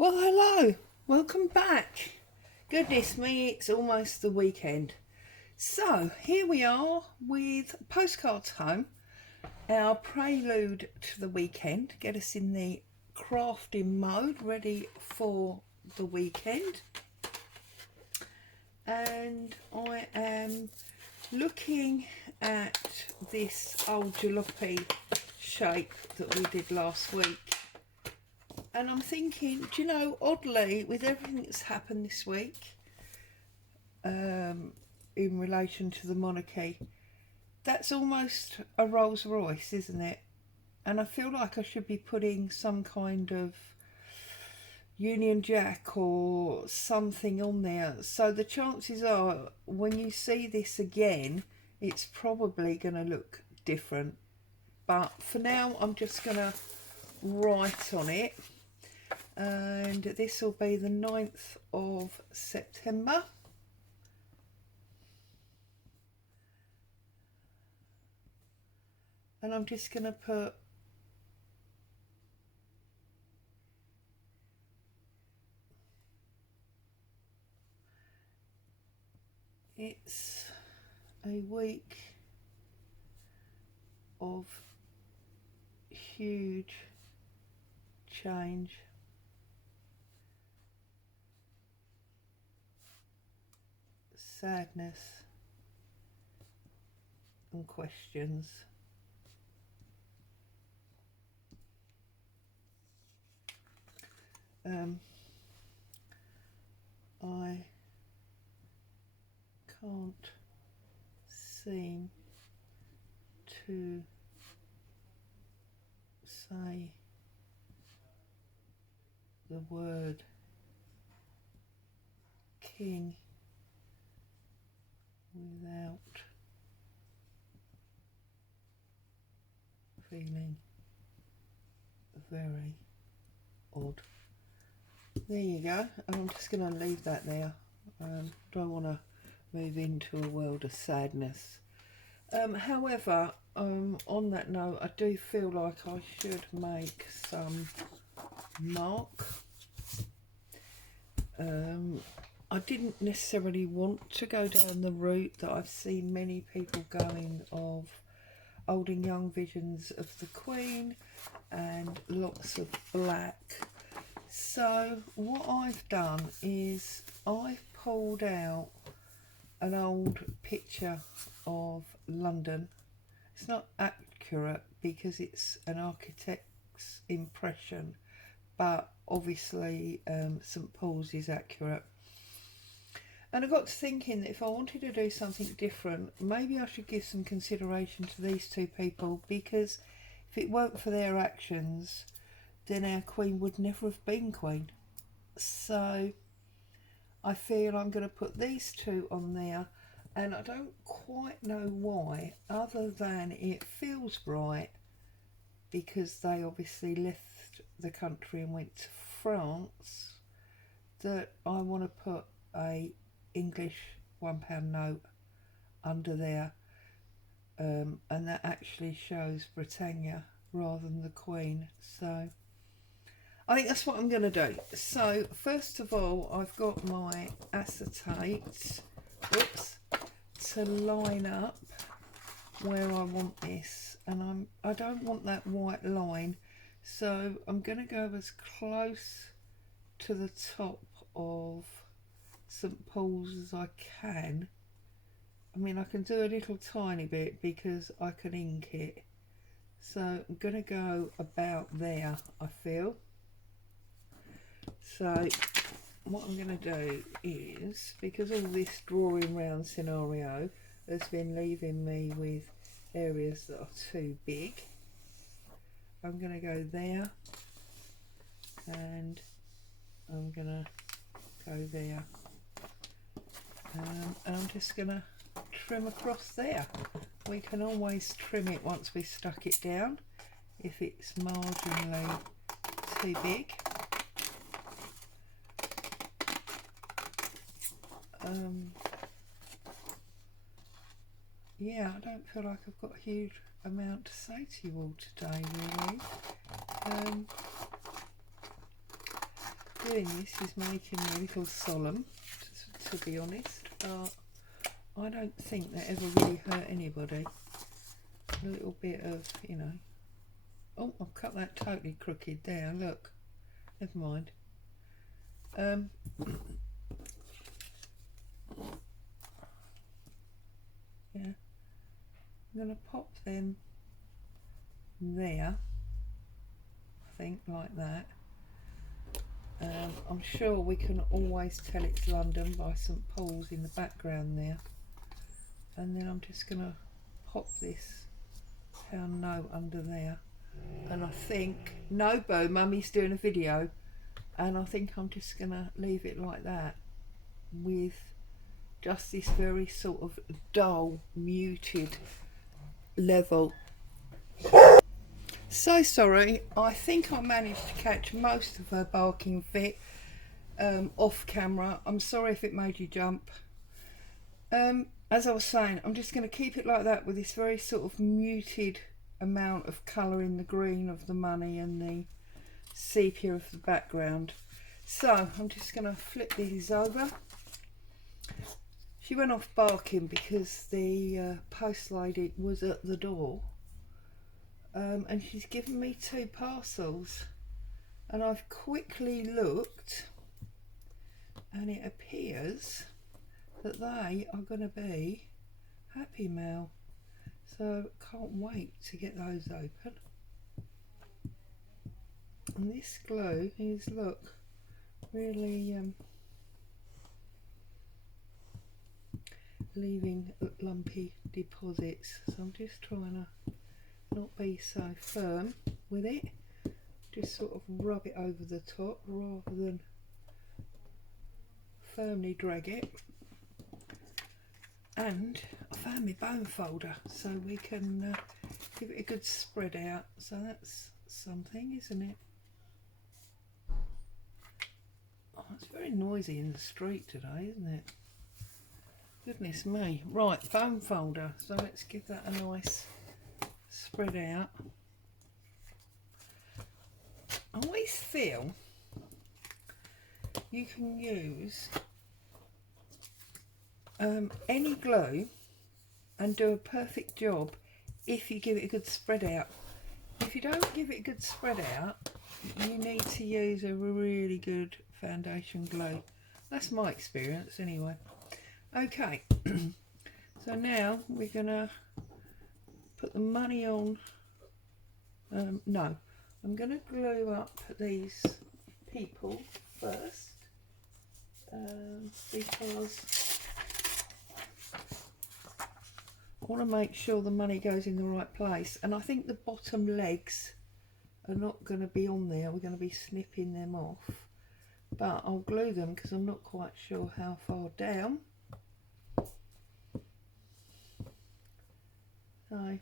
Well, hello, welcome back. Goodness me, it's almost the weekend. So, here we are with Postcards Home, our prelude to the weekend. Get us in the crafting mode, ready for the weekend. And I am looking at this old jalopy shape that we did last week. And I'm thinking, do you know, oddly, with everything that's happened this week in relation to the monarchy, that's almost a Rolls Royce, isn't it? And I feel like I should be putting some kind of Union Jack or something on there. So the chances are, when you see this again, it's probably going to look different. But for now, I'm just going to write on it. And this will be the 9th of September. And I'm just going to put it's a week of huge change. Sadness and questions. I can't seem to say the word king without feeling very odd. There you go, and I'm just going to leave that there. Don't want to move into a world of sadness. However, on that note, I do feel like I should make some mark. I didn't necessarily want to go down the route that I've seen many people going of old and young visions of the Queen and lots of black. So what I've done is I've pulled out an old picture of London. It's not accurate because it's an architect's impression, but obviously St Paul's is accurate. And I got to thinking that if I wanted to do something different, maybe I should give some consideration to these two people, because if it weren't for their actions, then our Queen would never have been Queen. So I feel I'm going to put these two on there, and I don't quite know why, other than it feels right, because they obviously left the country and went to France, that I want to put a English £1 note under there, and that actually shows Britannia rather than the Queen. So I think that's what I'm going to do. So first of all, I've got my acetate to line up where I want this, and I don't want that white line, so I'm going to go as close to the top of St Paul's as I can. I mean, I can do a little tiny bit because I can ink it, so I'm going to go about there, I feel. So what I'm going to do is, because all this drawing round scenario has been leaving me with areas that are too big, I'm going to go there, and I'm going to go there, and I'm just going to trim across there. We can always trim it once we've stuck it down if it's marginally too big. Yeah, I don't feel like I've got a huge amount to say to you all today, really. doing this is making me a little solemn, to be honest, but I don't think they ever really hurt anybody. A little bit of, you know. Oh, I've cut that totally crooked there, look. Never mind. Yeah. I'm going to pop them there, I think, like that. I'm sure we can always tell it's London by St Paul's in the background there. And then I'm just going to pop this pound note under there. And I think, no, Bo, Mummy's doing a video. And I think I'm just going to leave it like that with just this very sort of dull, muted level. So sorry, I think I managed to catch most of her barking fit off camera. I'm sorry if it made you jump. As I was saying, I'm just going to keep it like that with this very sort of muted amount of colour in the green of the money and the sepia of the background. So I'm just going to flip these over. She went off barking because the post lady was at the door. And she's given me 2 parcels, and I've quickly looked, and it appears that they are going to be Happy Mail, so can't wait to get those open. And this glue is, look, really leaving lumpy deposits, so I'm just trying to not be so firm with it, just sort of rub it over the top rather than firmly drag it. And I found my bone folder, so we can give it a good spread out, so that's something, isn't it? Oh, it's very noisy in the street today, isn't it? Goodness me. Right, bone folder, so let's give that a nice spread out. I always feel you can use any glue and do a perfect job if you give it a good spread out. If you don't give it a good spread out, you need to use a really good foundation glue. That's my experience anyway. Okay, so now we're gonna put the money on. No, I'm going to glue up these people first, because I want to make sure the money goes in the right place. And I think the bottom legs are not going to be on there. We're going to be snipping them off, but I'll glue them because I'm not quite sure how far down. So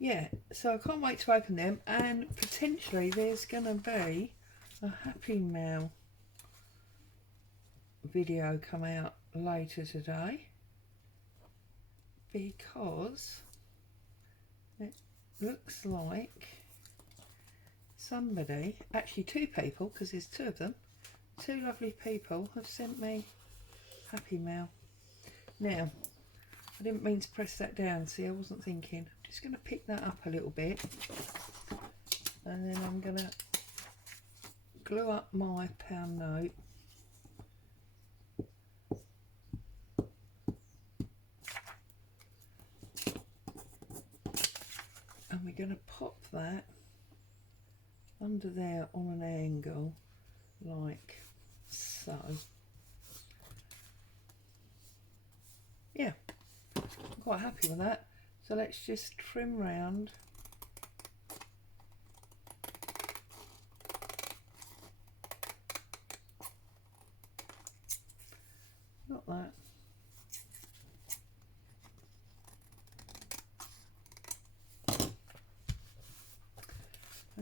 yeah, so I can't wait to open them, and potentially there's going to be a Happy Mail video come out later today, because it looks like somebody, actually 2 people, because there's 2 of them, 2 lovely people have sent me Happy Mail. Now, I didn't mean to press that down, see, I wasn't thinking. I'm just going to pick that up a little bit, and then I'm going to glue up my pound note. And we're going to pop that under there on an angle, like so. Yeah, I'm quite happy with that. So let's just trim round. Not that.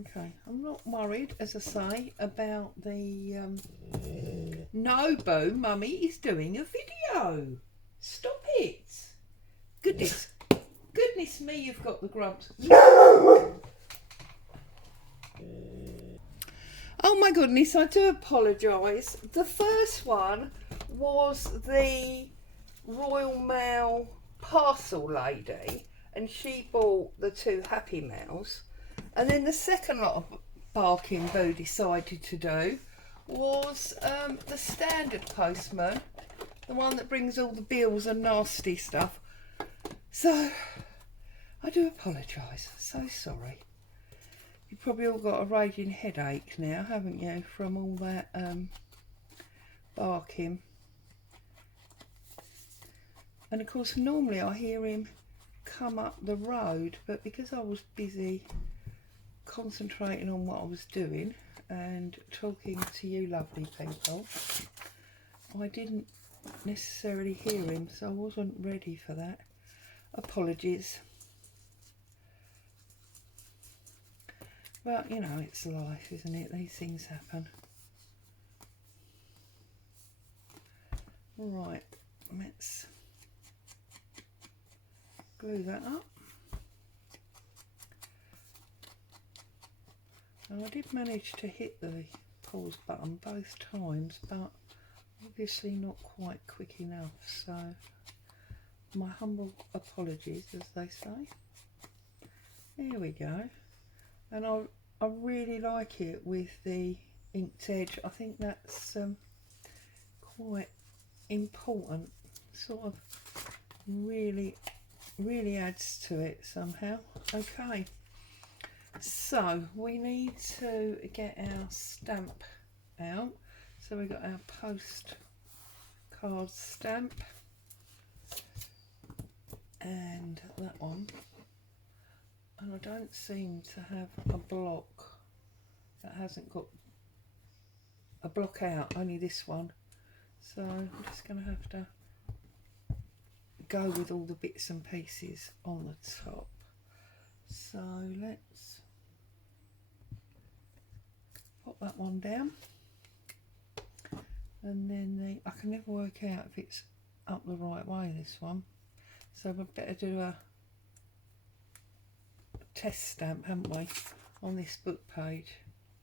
Okay, I'm not worried, as I say, about the no, Bo, Mummy is doing a video. Stop it. Goodness me, you've got the grumps. Oh my goodness, I do apologise. The first one was the Royal Mail parcel lady, and she bought the 2 Happy Meals. And then the second lot of barking Boo decided to do was the standard postman, the one that brings all the bills and nasty stuff. So I do apologise, so sorry. You've probably all got a raging headache now, haven't you, from all that barking. And of course normally I hear him come up the road, but because I was busy concentrating on what I was doing and talking to you lovely people, I didn't necessarily hear him, so I wasn't ready for that. Apologies. But you know, it's life, isn't it? These things happen. Right, let's glue that up. And I did manage to hit the pause button both times, but obviously not quite quick enough, so my humble apologies, as they say. There we go. And I really like it with the inked edge. I think that's quite important, sort of really adds to it somehow. Okay, so we need to get our stamp out. So we've got our postcard stamp and that one, and I don't seem to have a block that hasn't got a block out, only this one, so I'm just going to have to go with all the bits and pieces on the top. So let's pop that one down, and then I can never work out if it's up the right way, this one, so we'd better do a test stamp, haven't we, on this book page.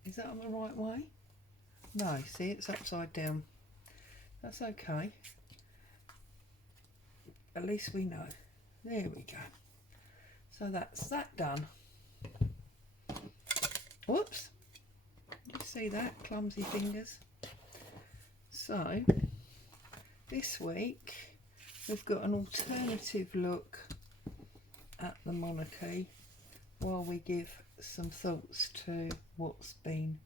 Is that on the right way? No, see, it's upside down. That's okay, at least we know. There we go. So that's that done. Whoops, you see that, clumsy fingers. So this week we've got an alternative look at the monarchy while we give some thoughts to what's been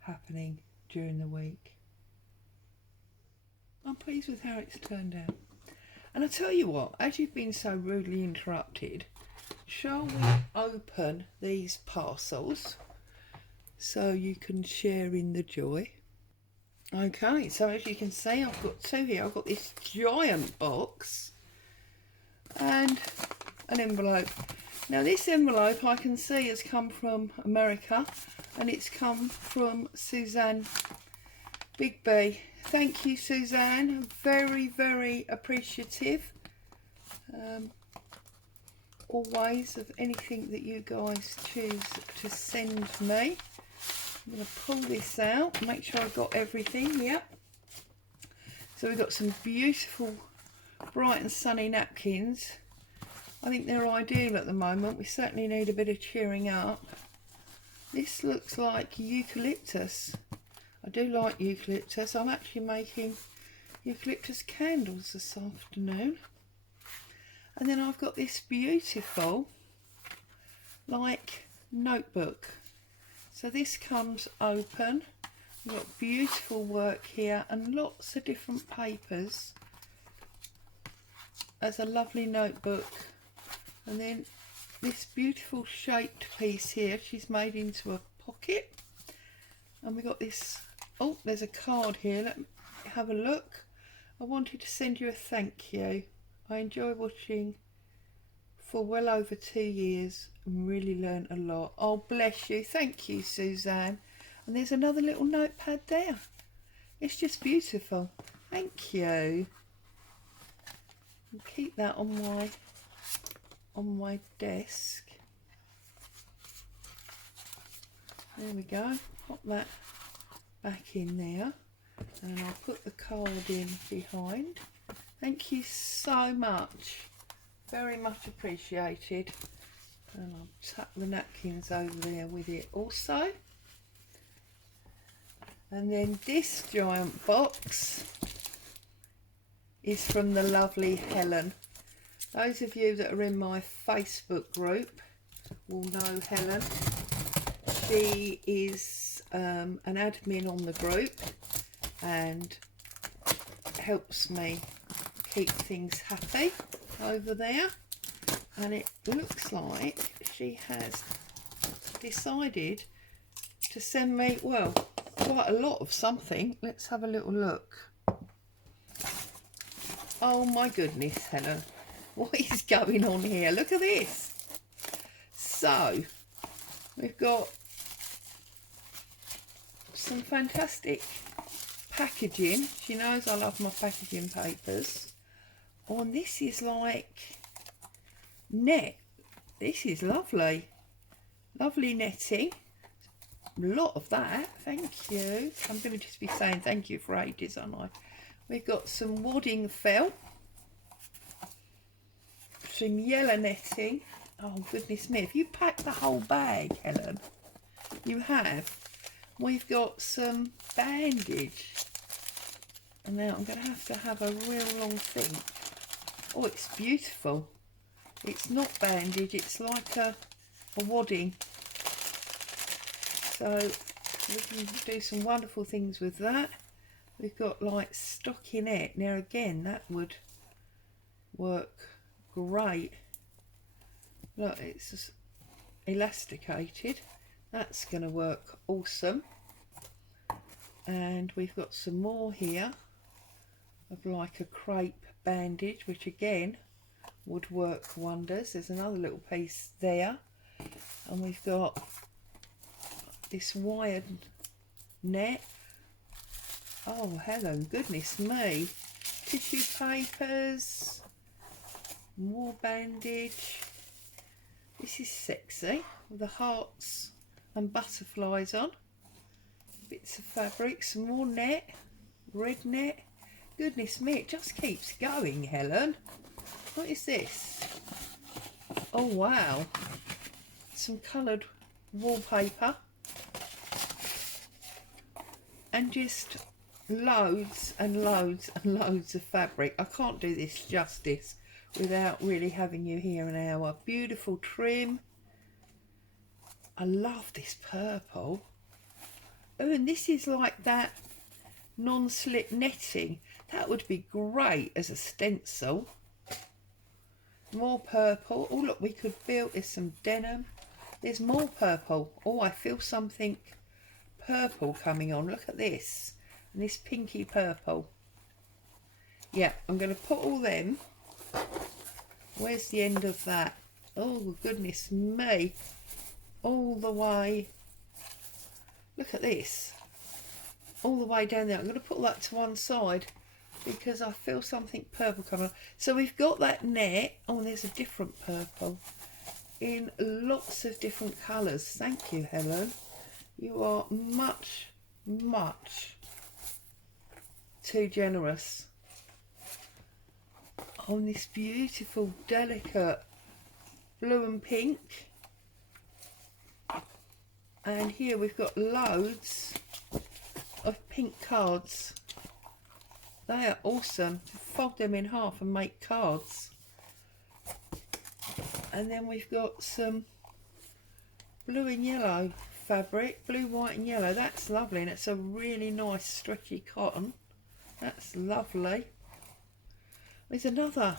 happening during the week. I'm pleased with how it's turned out. And I tell you what, as you've been so rudely interrupted, shall we open these parcels so you can share in the joy? Okay, so as you can see, I've got 2 here. I've got this giant box and an envelope. Now this envelope I can see has come from America, and it's come from Suzanne Bigby. Thank you, Suzanne, very appreciative always of anything that you guys choose to send me. I'm going to pull this out, make sure I've got everything. Yep. So we've got some beautiful bright and sunny napkins. I think they're ideal at the moment. We certainly need a bit of cheering up. This looks like eucalyptus. I do like eucalyptus. I'm actually making eucalyptus candles this afternoon. And then I've got this beautiful like notebook. So this comes open. We've got beautiful work here and lots of different papers as a lovely notebook. And then this beautiful shaped piece here, she's made into a pocket. And we got this, oh, there's a card here. Let me have a look. I wanted to send you a thank you. I enjoy watching for well over 2 years and really learned a lot. Oh, bless you. Thank you, Suzanne. And there's another little notepad there. It's just beautiful. Thank you. I'll keep that on my desk. There we go. Pop that back in there, and I'll put the card in behind. Thank you so much, very much appreciated. And I'll tuck the napkins over there with it also. And then this giant box is from the lovely Helen. Those of you that are in my Facebook group will know Helen. She is an admin on the group and helps me keep things happy over there. And it looks like she has decided to send me, well, quite a lot of something. Let's have a little look. Oh my goodness, Helen, what is going on here? Look at this. So we've got some fantastic packaging. She knows I love my packaging papers. Oh, and this is like net. This is lovely. Lovely netting. A lot of that. Thank you. I'm going to just be saying thank you for ages, aren't I? We've got some wadding felt. Some yellow netting. Oh, goodness me. Have you packed the whole bag, Helen? You have. We've got some bandage. And now I'm going to have a real long think. Oh, it's beautiful. It's not bandage, it's like a wadding. So we can do some wonderful things with that. We've got like stockinette. Now again, that would work great. Look, it's just elasticated. That's going to work awesome. And we've got some more here of like a crepe bandage, which again would work wonders. There's another little piece there, and we've got this wired net. Oh, Helen, goodness me. Tissue papers, more bandage. This is sexy with the hearts and butterflies on. Bits of fabric, some more net, red net. Goodness me, it just keeps going, Helen. What is this? Oh wow, some coloured wallpaper and just loads and loads and loads of fabric. I can't do this justice without really having you here an hour. Beautiful trim. I love this purple. Oh, and this is like that non-slip netting. That would be great as a stencil. More purple. Oh look, we could build. There's some denim. There's more purple. Oh, I feel something purple coming on. Look at this. And this pinky purple. Yeah, I'm going to put all them. Where's the end of that? Oh goodness me. All the way. Look at this. All the way down there. I'm going to put that to one side because I feel something purple coming on. So we've got that net. Oh, and there's a different purple in lots of different colours. Thank you, Helen. You are much, much too generous. On this beautiful, delicate blue and pink. And here we've got loads of pink cards. They are awesome. Fold them in half and make cards. And then we've got some blue and yellow fabric. Blue, white and yellow. That's lovely. And it's a really nice stretchy cotton. That's lovely. There's another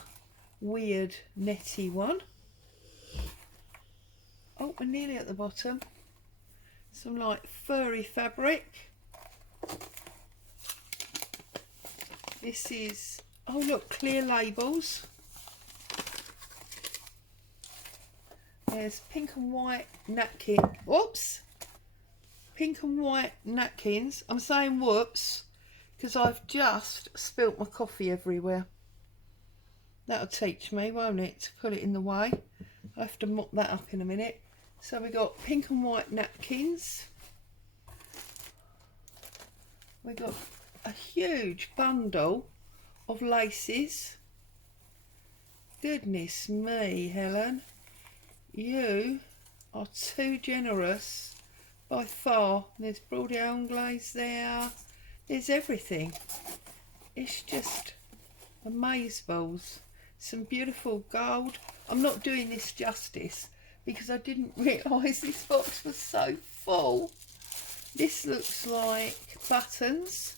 weird netty one. Oh, we're nearly at the bottom. Some like furry fabric. This is, oh look, clear labels. There's pink and white napkin. Whoops! Pink and white napkins. I'm saying whoops because I've just spilt my coffee everywhere. That'll teach me, won't it, to put it in the way. I'll have to mop that up in a minute. So we got pink and white napkins. We got a huge bundle of laces. Goodness me, Helen, you are too generous by far. There's broad anglaise there, there's everything. It's just amazeballs. Some beautiful gold. I'm not doing this justice because I didn't realise this box was so full. This looks like buttons.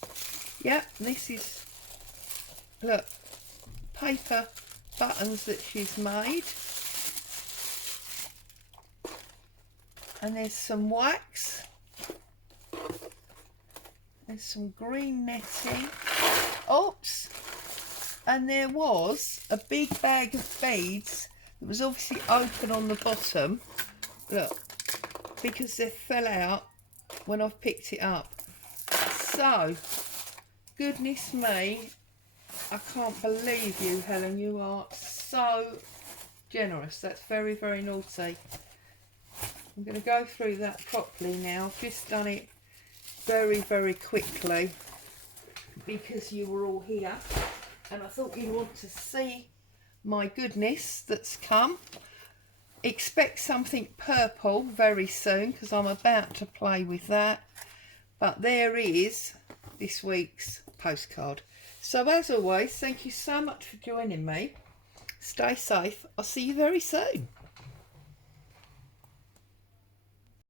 Yep, this is, look, paper buttons that she's made. And there's some wax. There's some green netting. Oops. And there was a big bag of beads that was obviously open on the bottom. Look, because they fell out when I've picked it up. So, goodness me, I can't believe you, Helen. You are so generous. That's very, very naughty. I'm going to go through that properly now. I've just done it very, very quickly because you were all here and I thought you'd want to see my goodness that's come. Expect something purple very soon because I'm about to play with that. But there is this week's postcard. So as always, thank you so much for joining me. Stay safe. I'll see you very soon.